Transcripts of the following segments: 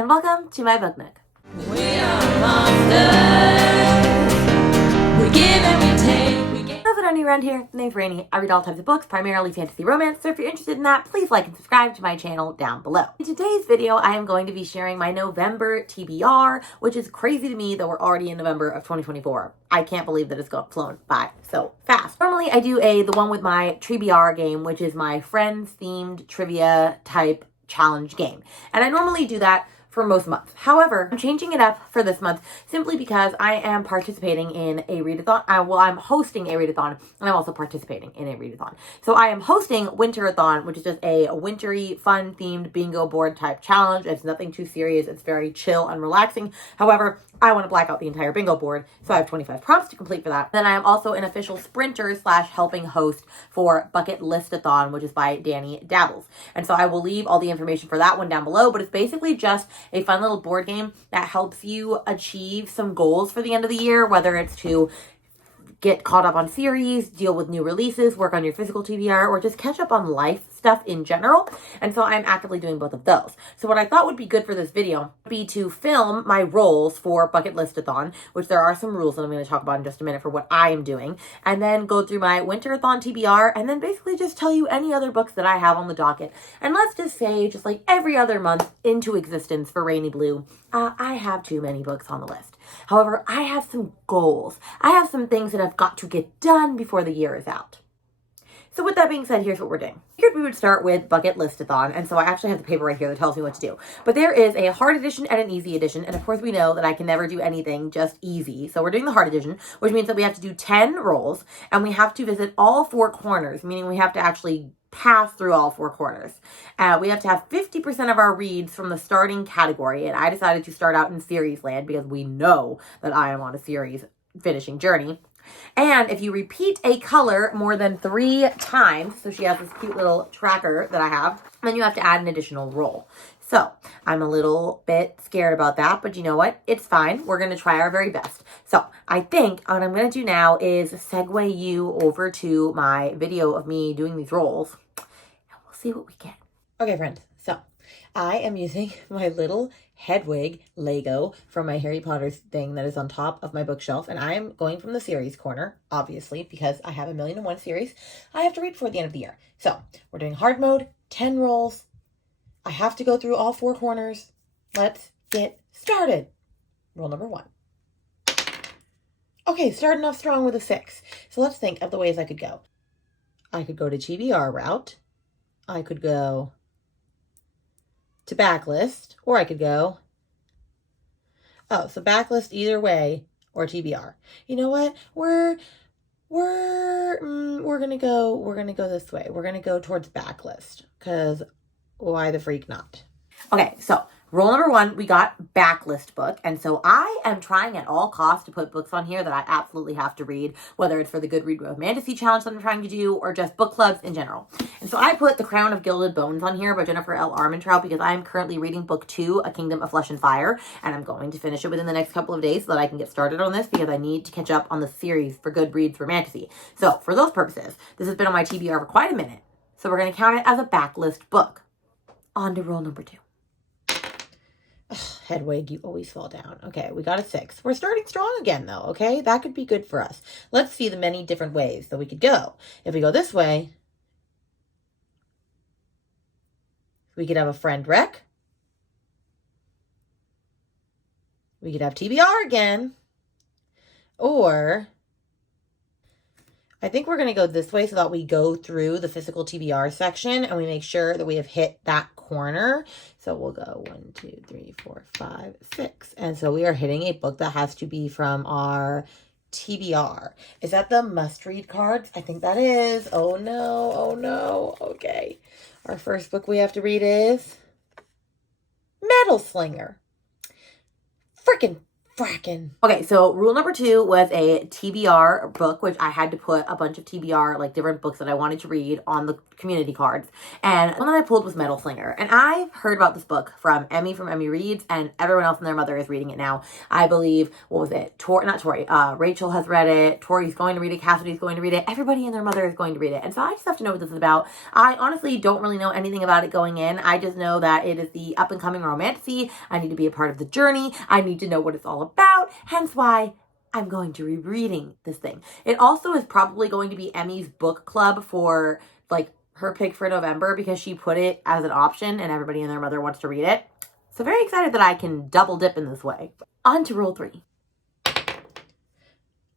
and welcome to my book nook. We are monsters. We give and we take. Those that are new around here, my name's Rainy. I read all types of books, primarily fantasy romance, so if you're interested in that, please like and subscribe to my channel down below. In today's video, I am going to be sharing my November TBR, which is crazy to me that we're already in November of 2024. I can't believe that it's flown by so fast. Normally, I do the one with my TBR game, which is my friends-themed trivia type challenge game. And I normally do that for most months. However, I'm changing it up for this month simply because I am participating in a readathon. I'm hosting a readathon, and I'm also participating in a readathon. So I am hosting Winterathon, which is just a wintry, fun-themed bingo board type challenge. It's nothing too serious. It's very chill and relaxing. However, I want to black out the entire bingo board, so I have 25 prompts to complete for that. Then I am also an official sprinter / helping host for Bucket List-Athon, which is by Danni I'm. And so I will leave all the information for that one down below, but it's basically just a fun little board game that helps you achieve some goals for the end of the year, whether it's to get caught up on series, deal with new releases, work on your physical TBR, or just catch up on life stuff in general. And so I'm actively doing both of those. So what I thought would be good for this video would be to film my roles for Bucket List-Athon, which there are some rules that I'm going to talk about in just a minute for what I am doing, and then go through my Winterathon TBR, and then basically just tell you any other books that I have on the docket. And let's just say, just like every other month into existence for Rainy Blue, I have too many books on the list. However, I have some goals. I have some things that I've got to get done before the year is out. So with that being said, here's what we're doing. I figured we would start with Bucket List-Athon, and so I actually have the paper right here that tells me what to do. But there is a hard edition and an easy edition, and of course we know that I can never do anything just easy. So we're doing the hard edition, which means that we have to do 10 rolls, and we have to visit all 4 corners, meaning we have to actually pass through all 4 corners. We have to have 50% of our reads from the starting category, and I decided to start out in series land because we know that I am on a series finishing journey. And if you repeat a color more than 3 times, so she has this cute little tracker that I have, then you have to add an additional roll. So I'm a little bit scared about that, but you know what? It's fine. We're going to try our very best. So I think what I'm going to do now is segue you over to my video of me doing these rolls, and we'll see what we get. Okay, friends. So I am using my little Hedwig Lego from my Harry Potter thing that is on top of my bookshelf. And I am going from the series corner, obviously, because I have 1,000,001 series I have to read before the end of the year. So we're doing hard mode, 10 rolls. I have to go through all 4 corners. Let's get started. Roll number 1. Okay, starting off strong with a 6. So let's think of the ways I could go. I could go to TBR route. I could go to backlist, or I could go, so backlist either way, or TBR. You know what? We're gonna go this way. We're gonna go towards backlist, because why the freak not? Okay, so roll number 1, we got backlist book. And so I am trying at all costs to put books on here that I absolutely have to read, whether it's for the Good Read Romantasy challenge that I'm trying to do, or just book clubs in general. And so I put The Crown of Gilded Bones on here by Jennifer L. Armentrout because I am currently reading book 2, A Kingdom of Flesh and Fire, and I'm going to finish it within the next couple of days so that I can get started on this because I need to catch up on the series for Good Reads Romantasy. So for those purposes, this has been on my TBR for quite a minute. So we're going to count it as a backlist book. On to roll number 2. Ugh, Hedwig, you always fall down. Okay, we got a 6. We're starting strong again, though, okay? That could be good for us. Let's see the many different ways that we could go. If we go this way, we could have a friend wreck. We could have TBR again. Or I think we're going to go this way so that we go through the physical TBR section and we make sure that we have hit that corner. So we'll go 1, 2, 3, 4, 5, 6. And so we are hitting a book that has to be from our TBR. Is that the must-read cards? I think that is. Oh, no. Oh, no. Okay. Our first book we have to read is Metal Slinger. Freaking fracking. Okay, so rule number 2 was a TBR book, which I had to put a bunch of TBR, like different books that I wanted to read on the community cards. And one that I pulled was Metal Slinger. And I've heard about this book from Emmy Reads, and everyone else and their mother is reading it now. I believe, what was it? Rachel has read it. Tori's going to read it. Cassidy's going to read it. Everybody and their mother is going to read it. And so I just have to know what this is about. I honestly don't really know anything about it going in. I just know that it is the up-and-coming romantasy. I need to be a part of the journey. I need to know what it's all about. Hence why I'm going to be reading this thing. It also is probably going to be Emmy's book club for, like, her pick for November, because she put it as an option and everybody and their mother wants to read it. So very excited that I can double dip in this way. On to rule 3.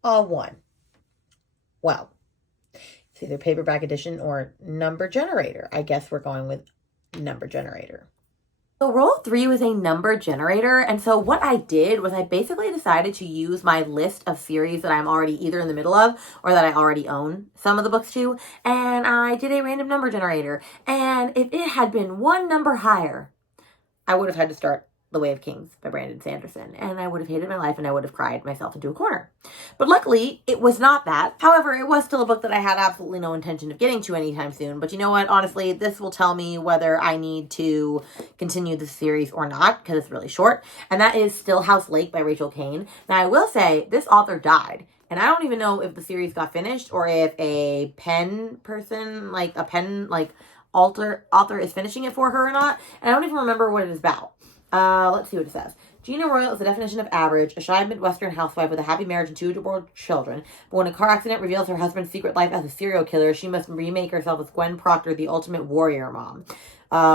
1. Well, it's either paperback edition or number generator. I guess we're going with number generator. So rule 3 was a number generator. And so what I did was I basically decided to use my list of series that I'm already either in the middle of or that I already own some of the books to. And I did a random number generator. And if it had been one number higher, I would have had to start The Way of Kings by Brandon Sanderson, and I would have hated my life and I would have cried myself into a corner. But luckily, it was not that. However, it was still a book that I had absolutely no intention of getting to anytime soon. But you know what? Honestly, this will tell me whether I need to continue the series or not, because it's really short. And that is Stillhouse Lake by Rachel Caine. Now, I will say, this author died. And I don't even know if the series got finished or if a pen person, like a pen, author is finishing it for her or not. And I don't even remember what it is about. Let's see what it says. Gina Royal is the definition of average, a shy Midwestern housewife with a happy marriage and 2 adorable children. But when a car accident reveals her husband's secret life as a serial killer, she must remake herself as Gwen Proctor, the ultimate warrior mom.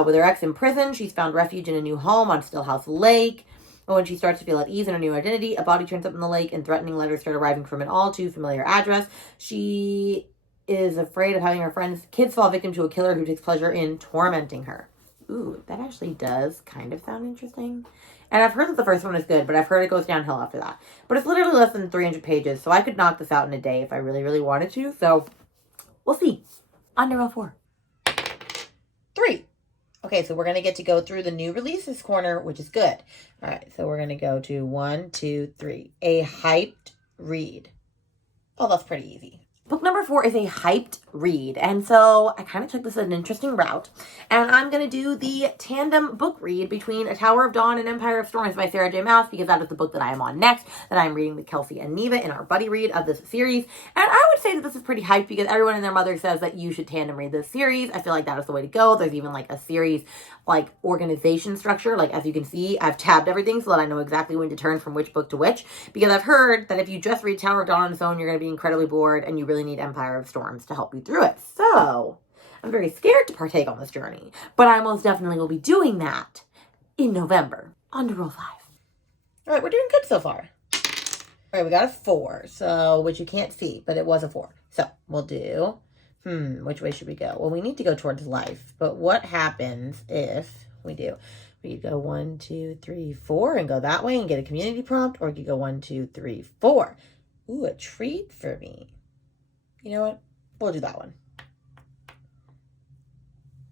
With her ex in prison, she's found refuge in a new home on Stillhouse Lake. But when she starts to feel at ease in her new identity, a body turns up in the lake and threatening letters start arriving from an all too familiar address. She is afraid of having her kids fall victim to a killer who takes pleasure in tormenting her. Ooh, that actually does kind of sound interesting. And I've heard that the first one is good, but I've heard it goes downhill after that. But it's literally less than 300 pages, so I could knock this out in a day if I really, really wanted to. So, we'll see. On to row 4. 3. Okay, so we're going to get to go through the new releases corner, which is good. All right, so we're going to go to 1, 2, 3. A hyped read. Oh, that's pretty easy. Book number 4 is a hyped read. And so I kind of took this as an interesting route. And I'm going to do the tandem book read between A Tower of Dawn and Empire of Storms by Sarah J. Maas, because that is the book that I am on next, that I'm reading with Kelsey and Neva in our buddy read of this series. And I would say that this is pretty hyped because everyone and their mother says that you should tandem read this series. I feel like that is the way to go. There's even like a series like organization structure. Like as you can see, I've tabbed everything so that I know exactly when to turn from which book to which, because I've heard that if you just read Tower of Dawn on its own, you're going to be incredibly bored and you really need Empire of Storms to help you through it. So I'm very scared to partake on this journey, but I most definitely will be doing that in November. On to roll 5. All right, we're doing good so far. All right, we got a 4, so which you can't see, but it was a 4. So we'll do, which way should we go? Well, we need to go towards life, but what happens if we do? We could go 1, 2, 3, 4 and go that way and get a community prompt, or we could go 1, 2, 3, 4. Ooh, a treat for me. You know what? We'll do that one.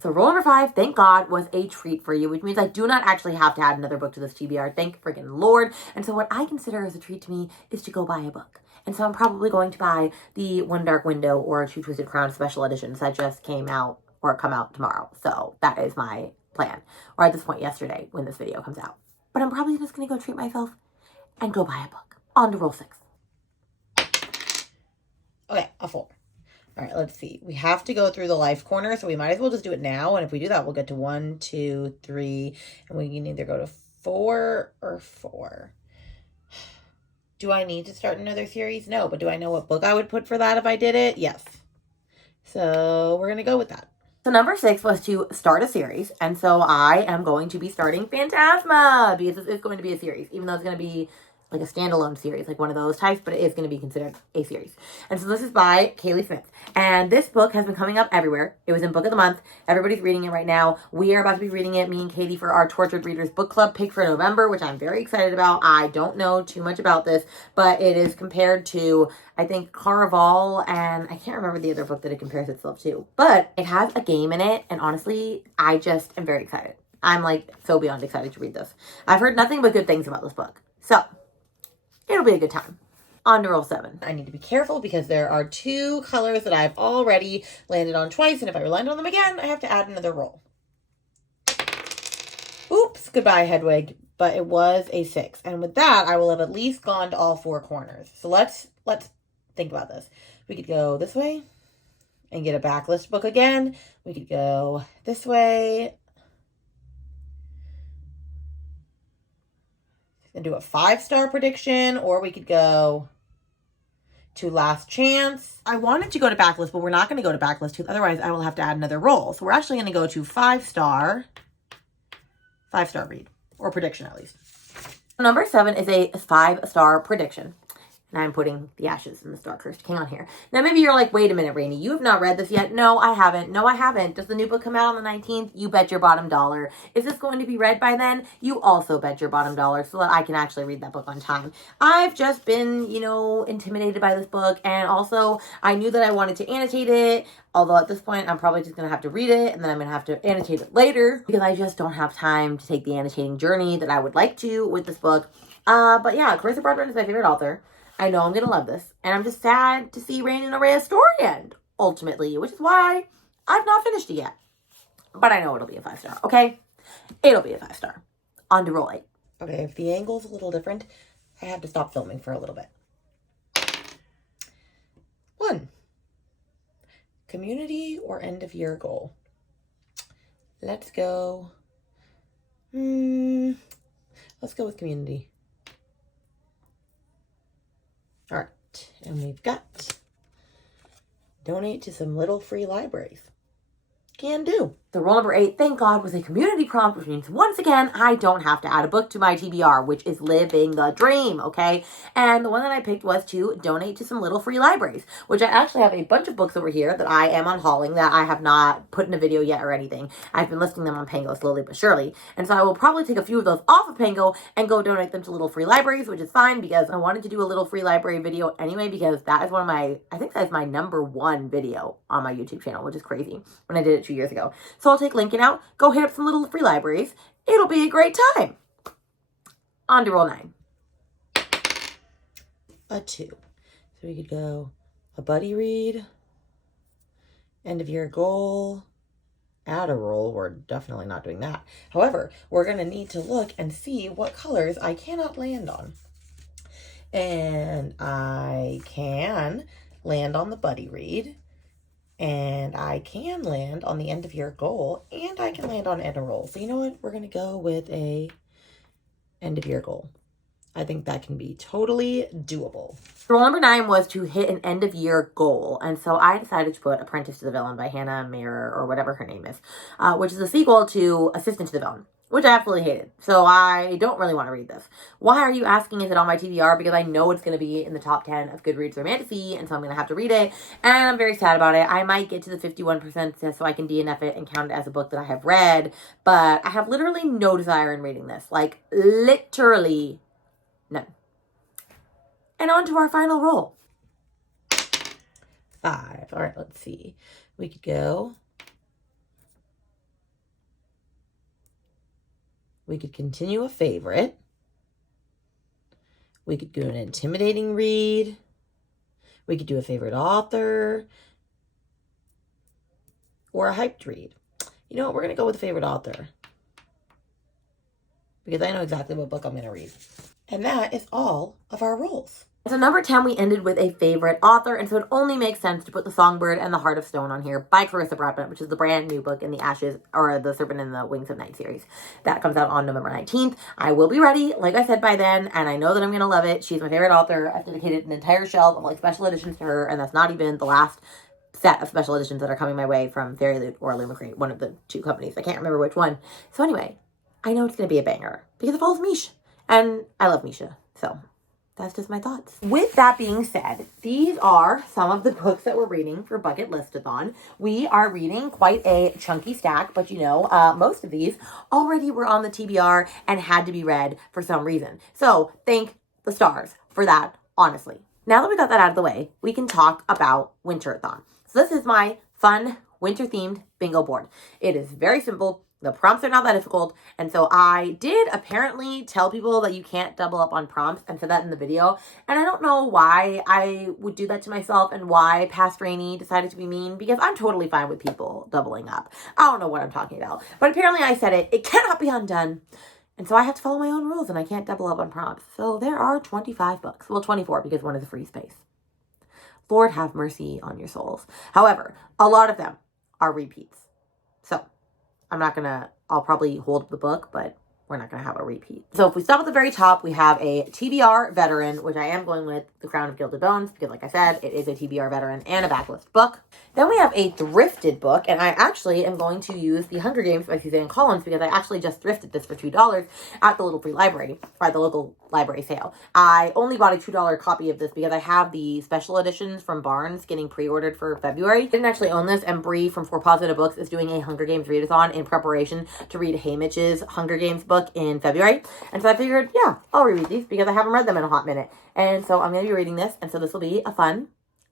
So roll number 5, thank God, was a treat for you, which means I do not actually have to add another book to this TBR. Thank freaking Lord. And so what I consider as a treat to me is to go buy a book. And so I'm probably going to buy the One Dark Window or Two Twisted Crown special editions that just came out or come out tomorrow. So that is my plan. Or at this point yesterday when this video comes out. But I'm probably just going to go treat myself and go buy a book. On to roll 6. Okay, a 4. All right, let's see. We have to go through the life corner, so we might as well just do it now. And if we do that, we'll get to 1, 2, 3, and we can either go to 4 or 4. Do I need to start another series? No, but do I know what book I would put for that if I did it? Yes. So we're going to go with that. So number 6 was to start a series, and so I am going to be starting Phantasma, because this is going to be a series, even though it's going to be like a standalone series, like one of those types, but it is going to be considered a series. And so this is by Kaylee Smith. And this book has been coming up everywhere. It was in Book of the Month. Everybody's reading it right now. We are about to be reading it, me and Katy, for our Tortured Readers Book Club pick for November, which I'm very excited about. I don't know too much about this, but it is compared to, I think, Caraval, and I can't remember the other book that it compares itself to. But it has a game in it, and honestly, I just am very excited. I'm like so beyond excited to read this. I've heard nothing but good things about this book. So It'll be a good time. On to roll 7. I need to be careful because there are 2 colors that I've already landed on twice, and if I land on them again, I have to add another roll. Oops, goodbye, Hedwig. But it was a 6. And with that, I will have at least gone to all 4 corners. So let's think about this. We could go this way and get a backlist book again. We could go this way and do a 5-star prediction, or we could go to last chance. I wanted to go to backlist, but we're not going to go to backlist because otherwise I will have to add another roll. So we're actually going to go to 5-star read, or prediction at least. Number 7 is a 5-star prediction. And I'm putting the ashes in the star cursed king on here. Now, maybe you're like, wait a minute, Rainy, you have not read this yet. No, I haven't. No, I haven't. Does the new book come out on the 19th? You bet your bottom dollar. Is this going to be read by then? You also bet your bottom dollar so that I can actually read that book on time. I've just been, intimidated by this book. And also, I knew that I wanted to annotate it. Although at this point, I'm probably just going to have to read it. And then I'm going to have to annotate it later. Because I just don't have time to take the annotating journey that I would like to with this book. But yeah, Carissa Broadbent is my favorite author. I know I'm going to love this. And I'm just sad to see Rain and Araya's story end, ultimately. Which is why I've not finished it yet. But I know it'll be a 5-star, okay? It'll be a 5-star. On to roll 8. Okay, if the angle's a little different, I have to stop filming for a little bit. 1. Community or end of year goal? Let's go. Let's go with community. All right, and we've got donate to some little free libraries. Can do. The roll number 8, thank God, was a community prompt, which means once again, I don't have to add a book to my TBR, which is living the dream, okay? And the one that I picked was to donate to some little free libraries, which I actually have a bunch of books over here that I am unhauling that I have not put in a video yet or anything. I've been listing them on Pango slowly but surely. And so I will probably take a few of those off of Pango and go donate them to little free libraries, which is fine because I wanted to do a little free library video anyway, because that is one of my, I think that's my #1 video on my YouTube channel, which is crazy when I did it 2 years ago. So I'll take Lincoln out, go hit up some little free libraries. It'll be a great time. On to roll 9. A 2. So we could go a buddy read, end of year goal, add a roll. We're definitely not doing that. However, we're going to need to look and see what colors I cannot land on. And I can land on the buddy read. And I can land on the end of year goal, and I can land on end of roll. So you know what? We're going to go with a end of year goal. I think that can be totally doable. Roll number 9 was to hit an end of year goal. And so I decided to put Apprentice to the Villain by Hannah Mayer, or whatever her name is, which is a sequel to Assistant to the Villain, which I absolutely hated. So I don't really want to read this. Why are you asking, is it on my TBR? Because I know it's going to be in the top 10 of Goodreads Romantasy, and so I'm going to have to read it. And I'm very sad about it. I might get to the 51% so I can DNF it and count it as a book that I have read. But I have literally no desire in reading this. Like, literally none. And on to our final roll. 5. All right, let's see. We could go. We could continue a favorite. We could do an intimidating read. We could do a favorite author. Or a hyped read. You know what? We're going to go with a favorite author. Because I know exactly what book I'm going to read. And that is all of our rolls. So number 10, we ended with a favorite author, and so it only makes sense to put The Songbird and the Heart of Stone on here by Carissa Broadbent, which is the brand new book in the Ashes, or the Serpent and the Wings of Night series. That comes out on November 19th. I will be ready, like I said, by then, and I know that I'm going to love it. She's my favorite author. I've dedicated an entire shelf of like special editions to her, and that's not even the last set of special editions that are coming my way from Fairy Loot or Lumicrate, one of the 2 companies. I can't remember which one. So anyway, I know it's going to be a banger because it follows Misha, and I love Misha, so that's just my thoughts. With that being said, these are some of the books that we're reading for Bucket List-Athon. We are reading quite a chunky stack, but you know, most of these already were on the TBR and had to be read for some reason. So thank the stars for that, honestly. Now that we got that out of the way, we can talk about Winterathon. So this is my fun winter-themed bingo board. It is very simple, The prompts are not that difficult. And so I did apparently tell people that you can't double up on prompts and said that in the video. And I don't know why I would do that to myself and why Past Rainy decided to be mean, because I'm totally fine with people doubling up. I don't know what I'm talking about. But apparently I said it. It cannot be undone. And so I have to follow my own rules and I can't double up on prompts. So there are 25 books. Well, 24 because one is a free space. Lord have mercy on your souls. However, a lot of them are repeats. So I'll probably hold the book, but we're not going to have a repeat. So if we stop at the very top, we have a TBR veteran, which I am going with The Crown of Gilded Bones, because like I said, it is a TBR veteran and a backlist book. Then we have a thrifted book, and I actually am going to use The Hunger Games by Suzanne Collins, because I actually just thrifted this for $2 at the little free library, or at the local library sale. I only bought a $2 copy of this because I have the special editions from Barnes getting pre-ordered for February. I didn't actually own this, and Bree from 4 Positive Books is doing a Hunger Games readathon in preparation to read Haymitch's Hunger Games book in February. And so I figured, yeah, I'll reread these because I haven't read them in a hot minute. And so I'm going to be reading this, and so this will be a fun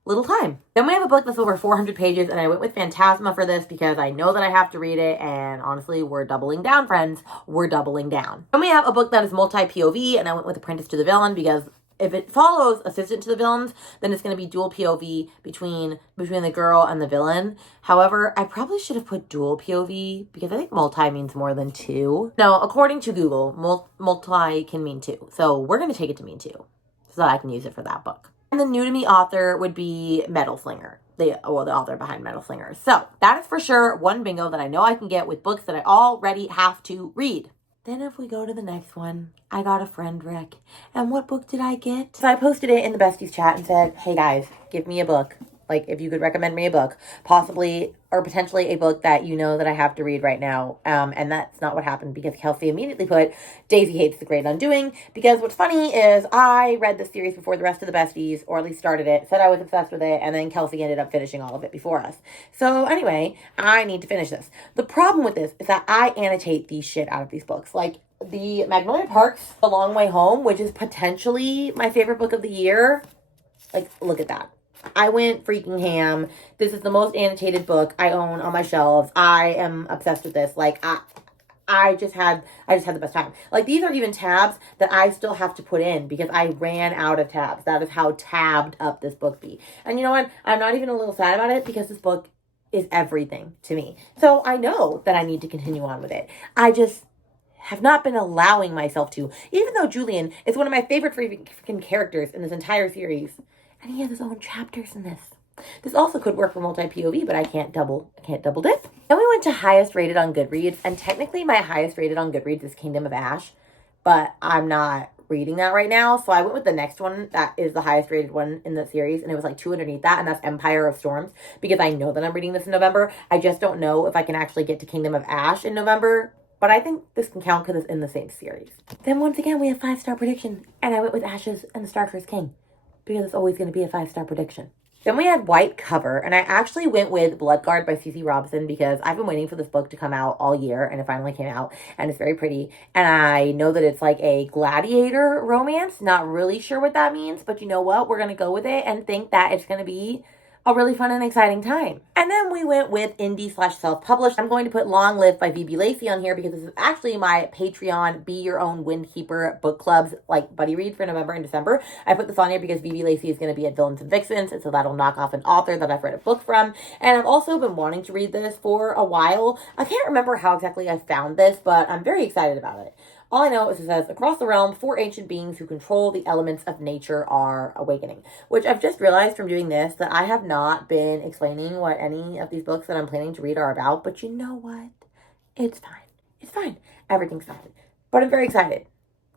little time. Then we have a book that's over 400 pages, and I went with Phantasma for this because I know that I have to read it, and honestly, we're doubling down, friends. We're doubling down. Then we have a book that is multi-POV, and I went with Apprentice to the Villain because if it follows Assistant to the Villains, then it's going to be dual POV between the girl and the villain. However, I probably should have put dual POV because I think multi means more than two. No, according to Google, multi can mean two. So we're going to take it to mean two so that I can use it for that book. And the new to me author would be Metal Slinger, the author behind Metal Slinger. So that is for sure one bingo that I know I can get with books that I already have to read. Then if we go to the next one, I got a friend rec. And what book did I get? So I posted it in the besties chat and said, hey guys, give me a book. Like, if you could recommend me a book, possibly or potentially a book that you know that I have to read right now. And that's not what happened because Kelsey immediately put Daisy Hates the Great Undoing. Because what's funny is I read this series before the rest of the besties, or at least started it, said I was obsessed with it, and then Kelsey ended up finishing all of it before us. So anyway, I need to finish this. The problem with this is that I annotate the shit out of these books. Like, the Magnolia Park's A Long Way Home, which is potentially my favorite book of the year. Like, look at that. I went freaking ham. This is the most annotated book I own on my shelves. I am obsessed with this. Like, I just had the best time. Like, these are even tabs that I still have to put in because I ran out of tabs. That is how tabbed up this book be. And you know what? I'm not even a little sad about it because this book is everything to me. So I know that I need to continue on with it. I just have not been allowing myself to, even though Julian is one of my favorite freaking characters in this entire series. And he has his own chapters in this. This also could work for multi-POV, but I can't double dip. Then we went to highest rated on Goodreads, and technically my highest rated on Goodreads is Kingdom of Ash, but I'm not reading that right now, so I went with the next one that is the highest rated one in the series, and it was like 2 underneath that, and that's Empire of Storms, because I know that I'm reading this in November. I just don't know if I can actually get to Kingdom of Ash in November, but I think this can count because it's in the same series. Then once again, we have 5-star prediction, and I went with Ashes and the Starcursed King, because it's always going to be a 5-star prediction. Then we had white cover, and I actually went with Bloodguard by Cece Robinson because I've been waiting for this book to come out all year, and it finally came out, and it's very pretty. And I know that it's like a gladiator romance. Not really sure what that means, but you know what? We're going to go with it and think that it's going to be a really fun and exciting time. And then we went with indie/self-published. I'm going to put Long Live by V.B. Lacey on here because this is actually my Patreon Be Your Own Windkeeper book club's like buddy read for November and December. I put this on here because V.B. Lacey is going to be at Villains and Vixens, and so that'll knock off an author that I've read a book from. And I've also been wanting to read this for a while. I can't remember how exactly I found this, but I'm very excited about it. All I know is it says, across the realm, 4 ancient beings who control the elements of nature are awakening. Which I've just realized from doing this that I have not been explaining what any of these books that I'm planning to read are about. But you know what? It's fine. It's fine. Everything's fine. But I'm very excited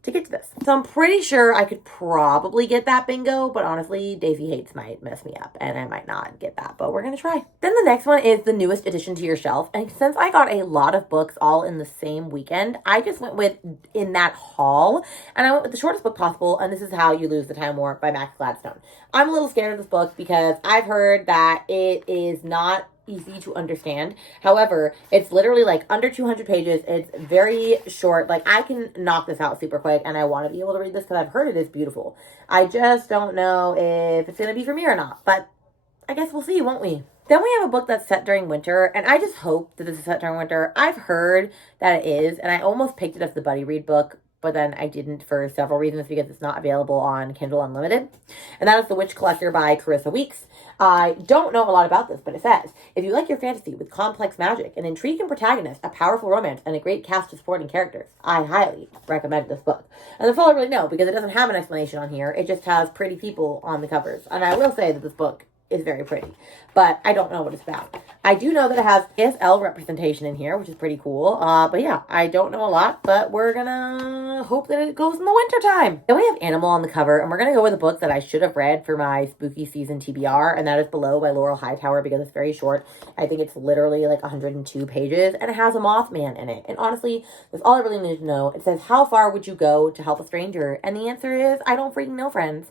to get to this. So I'm pretty sure I could probably get that bingo, but honestly, Daisy Hates might mess me up, and I might not get that, but we're gonna try. Then the next one is the newest addition to your shelf, and since I got a lot of books all in the same weekend, I just went with In That Haul, and I went with the shortest book possible, and this is How You Lose the Time War by Max Gladstone. I'm a little scared of this book because I've heard that it is not easy to understand. However, it's literally like under 200 pages. It's very short. Like, I can knock this out super quick, and I want to be able to read this because I've heard it is beautiful. I just don't know if it's going to be for me or not, but I guess we'll see, won't we? Then we have a book that's set during winter, and I just hope that this is set during winter. I've heard that it is, and I almost picked it as the buddy read book, but then I didn't for several reasons because it's not available on Kindle Unlimited. And that is The Witch Collector by Carissa Weeks. I don't know a lot about this, but it says, if you like your fantasy with complex magic, an intriguing protagonist, a powerful romance, and a great cast of supporting characters, I highly recommend this book. And that's all I really know because it doesn't have an explanation on here. It just has pretty people on the covers. And I will say that this book is very pretty, but I don't know what it's about. I do know that it has ASL representation in here, which is pretty cool. But yeah, I don't know a lot, but we're gonna hope that it goes in the winter time. Then we have Animal on the cover, and we're gonna go with a book that I should have read for my spooky season TBR, and that is Below by Laurel Hightower because it's very short. I think it's literally like 102 pages, and it has a Mothman in it. And honestly, that's all I really need to know. It says, how far would you go to help a stranger? And the answer is, I don't freaking know, friends.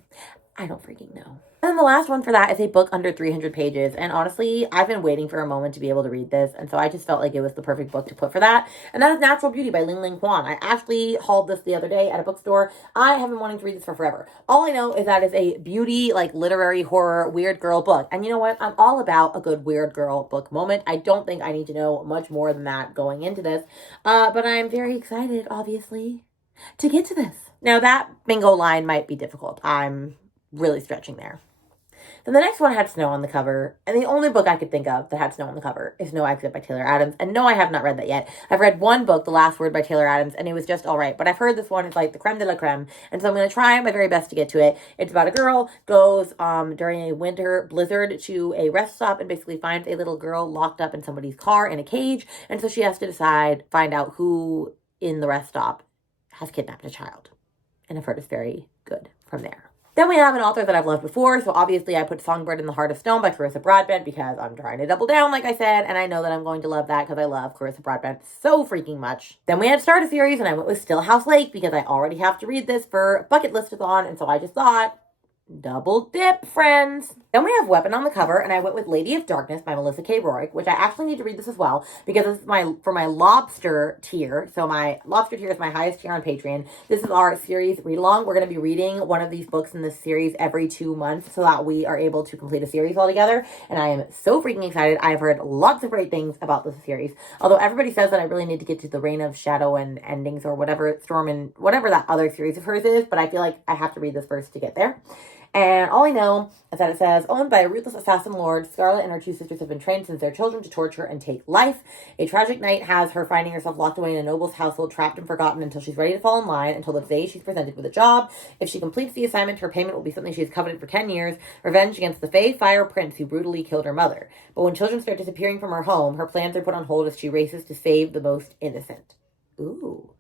I don't freaking know. And then the last one for that is a book under 300 pages. And honestly, I've been waiting for a moment to be able to read this. And so I just felt like it was the perfect book to put for that. And that is Natural Beauty by Ling Ling Kwan. I actually hauled this the other day at a bookstore. I have been wanting to read this for forever. All I know is that it's a beauty, like literary horror, weird girl book. And you know what? I'm all about a good weird girl book moment. I don't think I need to know much more than that going into this. But I'm very excited, obviously, to get to this. Now that bingo line might be difficult. I'm really stretching there. Then the next one had snow on the cover, and the only book I could think of that had snow on the cover is No Exit by Taylor Adams, and no, I have not read that yet. I've read one book, The Last Word by Taylor Adams, and it was just all right, but I've heard this one is like the creme de la creme, and so I'm going to try my very best to get to it. It's about a girl goes during a winter blizzard to a rest stop and basically finds a little girl locked up in somebody's car in a cage, and so she has to find out who in the rest stop has kidnapped a child, and I've heard it's very good from there. Then we have an author that I've loved before, so obviously I put Songbird in the Heart of Stone by Carissa Broadbent because I'm trying to double down, like I said, and I know that I'm going to love that because I love Carissa Broadbent so freaking much. Then we had Start a Series, and I went with Stillhouse Lake because I already have to read this for Bucket List-Athon, and so I just thought, double dip, friends. Then we have Weapon on the cover, and I went with Lady of Darkness by Melissa K. Roig, which I actually need to read this as well because this is for my Lobster tier. So my Lobster tier is my highest tier on Patreon. This is our series read along. We're going to be reading one of these books in this series every 2 months so that we are able to complete a series all together. And I am so freaking excited. I've heard lots of great things about this series. Although everybody says that I really need to get to the Reign of Shadow and Endings or whatever, Storm and whatever that other series of hers is. But I feel like I have to read this first to get there. And all I know is that it says, owned by a ruthless assassin lord, Scarlet and her two sisters have been trained since their children to torture and take life. A tragic night has her finding herself locked away in a noble's household, trapped and forgotten until she's ready to fall in line, until the day she's presented with a job. If she completes the assignment, her payment will be something she has coveted for 10 years, revenge against the Fae Fire Prince who brutally killed her mother. But when children start disappearing from her home, her plans are put on hold as she races to save the most innocent. Ooh.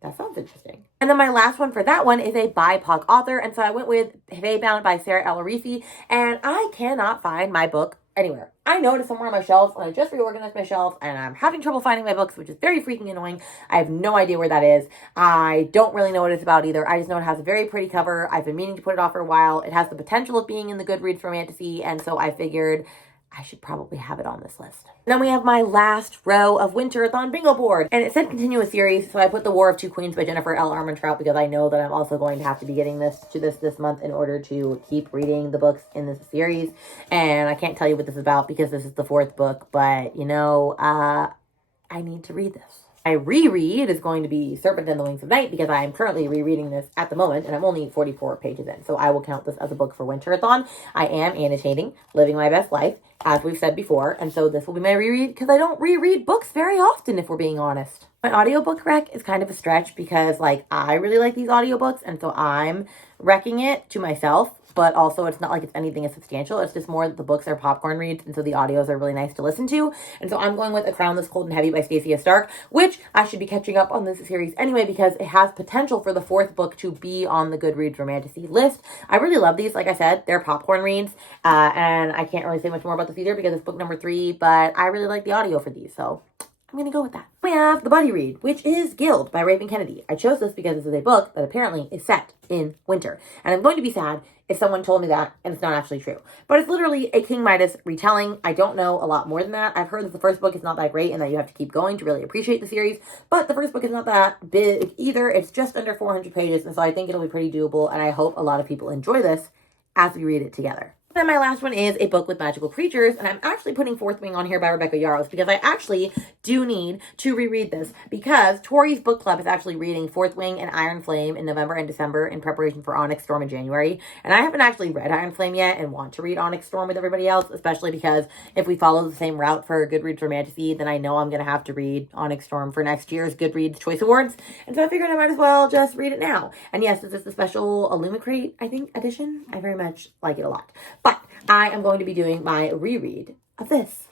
That sounds interesting. And then my last one for that one is a BIPOC author. And so I went with Bound by Sarah El Arifi. And I cannot find my book anywhere. I know it is somewhere on my shelf, and I just reorganized my shelf, and I'm having trouble finding my books, which is very freaking annoying. I have no idea where that is. I don't really know what it's about either. I just know it has a very pretty cover. I've been meaning to put it off for a while. It has the potential of being in the Goodreads for fantasy, and so I figured I should probably have it on this list. And then we have my last row of Winterathon bingo board. And it said continue a series, so I put The War of Two Queens by Jennifer L. Armentrout because I know that I'm also going to have to be getting this month in order to keep reading the books in this series. And I can't tell you what this is about because this is the 4th book, but you know, I need to read this. My reread is going to be Serpent and the Wings of Night because I am currently rereading this at the moment and I'm only 44 pages in. So I will count this as a book for Winterathon. I am annotating, living my best life, as we've said before. And so this will be my reread because I don't reread books very often, if we're being honest. My audiobook rec is kind of a stretch because I really like these audiobooks. And so I'm recking it to myself. But also it's not like it's anything as substantial. It's just more that the books are popcorn reads, and so the audios are really nice to listen to. And so I'm going with A Crown That's Cold and Heavy by Stacey S. Stark, which I should be catching up on this series anyway because it has potential for the 4th book to be on the Goodreads Romantasy list. I really love these. Like I said, they're popcorn reads, and I can't really say much more about this either because it's book number 3, but I really like the audio for these, so I'm going to go with that. We have the buddy read, which is Guild by Raven Kennedy. I chose this because this is a book that apparently is set in winter. And I'm going to be sad if someone told me that and it's not actually true. But it's literally a King Midas retelling. I don't know a lot more than that. I've heard that the first book is not that great and that you have to keep going to really appreciate the series. But the first book is not that big either. It's just under 400 pages. And so I think it'll be pretty doable. And I hope a lot of people enjoy this as we read it together. Then my last one is a book with magical creatures, and I'm actually putting Fourth Wing on here by Rebecca Yarros because I actually do need to reread this because Tori's book club is actually reading Fourth Wing and Iron Flame in November and December in preparation for Onyx Storm in January, and I haven't actually read Iron Flame yet and want to read Onyx Storm with everybody else, especially because if we follow the same route for Goodreads Romantasy, then I know I'm going to have to read Onyx Storm for next year's Goodreads Choice Awards, and so I figured I might as well just read it now. And yes, this is the special Illumicrate, I think, edition. I very much like it a lot. But I am going to be doing my reread of this.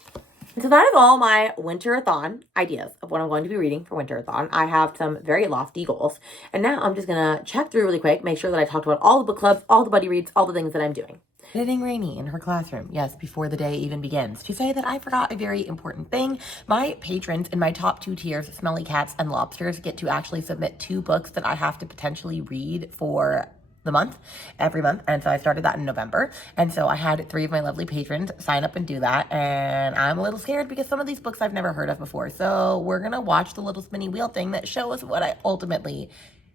And so that is all my Winterathon ideas of what I'm going to be reading for Winterathon. I have some very lofty goals. And now I'm just going to check through really quick, make sure that I talked about all the book clubs, all the buddy reads, all the things that I'm doing. Visiting Rainy in her classroom, yes, before the day even begins, to say that I forgot a very important thing. My patrons in my top 2 tiers, Smelly Cats and Lobsters, get to actually submit 2 books that I have to potentially read for the month, every month. And so I started that in November. And so I had 3 of my lovely patrons sign up and do that. And I'm a little scared because some of these books I've never heard of before. So we're going to watch the little spinny wheel thing that shows what I ultimately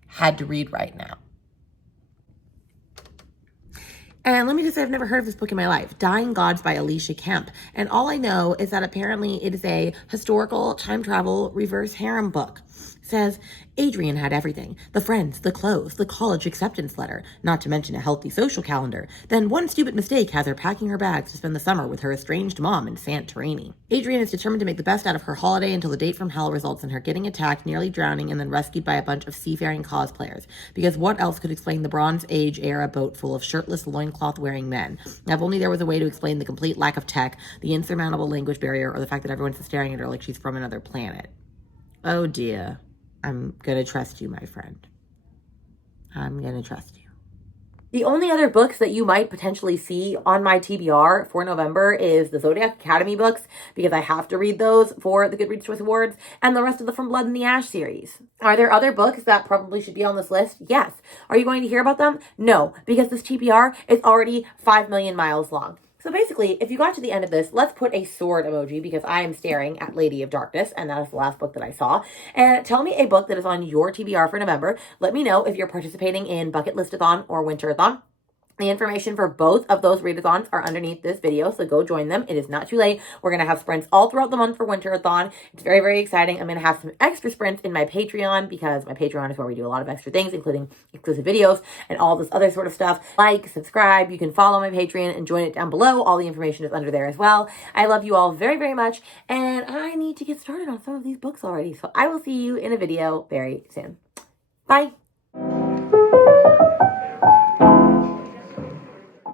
had to read right now. And let me just say, I've never heard of this book in my life, Dying Gods by Alicia Kemp. And all I know is that apparently it is a historical time travel reverse harem book. It says, Adrian had everything. The friends, the clothes, the college acceptance letter, not to mention a healthy social calendar. Then one stupid mistake has her packing her bags to spend the summer with her estranged mom in Santorini. Adrian is determined to make the best out of her holiday until the date from hell results in her getting attacked, nearly drowning, and then rescued by a bunch of seafaring cosplayers. Because what else could explain the Bronze Age era boat full of shirtless loincloth-wearing men? Now, if only there was a way to explain the complete lack of tech, the insurmountable language barrier, or the fact that everyone's staring at her like she's from another planet. Oh dear. I'm gonna trust you, my friend. I'm gonna trust you. The only other books that you might potentially see on my TBR for November is the Zodiac Academy books, because I have to read those for the Goodreads Choice Awards, and the rest of the From Blood and the Ash series. Are there other books that probably should be on this list? Yes. Are you going to hear about them? No, because this TBR is already 5 million miles long. So basically, if you got to the end of this, let's put a sword emoji because I am staring at Lady of Darkness, and that is the last book that I saw. And tell me a book that is on your TBR for November. Let me know if you're participating in Bucket List-Athon or Winterathon. The information for both of those readathons are underneath this video, so go join them. It is not too late. We're going to have sprints all throughout the month for Winterathon. It's very, very exciting. I'm going to have some extra sprints in my Patreon because my Patreon is where we do a lot of extra things, including exclusive videos and all this other sort of stuff. Like, subscribe. You can follow my Patreon and join it down below. All the information is under there as well. I love you all very, very much, and I need to get started on some of these books already, so I will see you in a video very soon. Bye.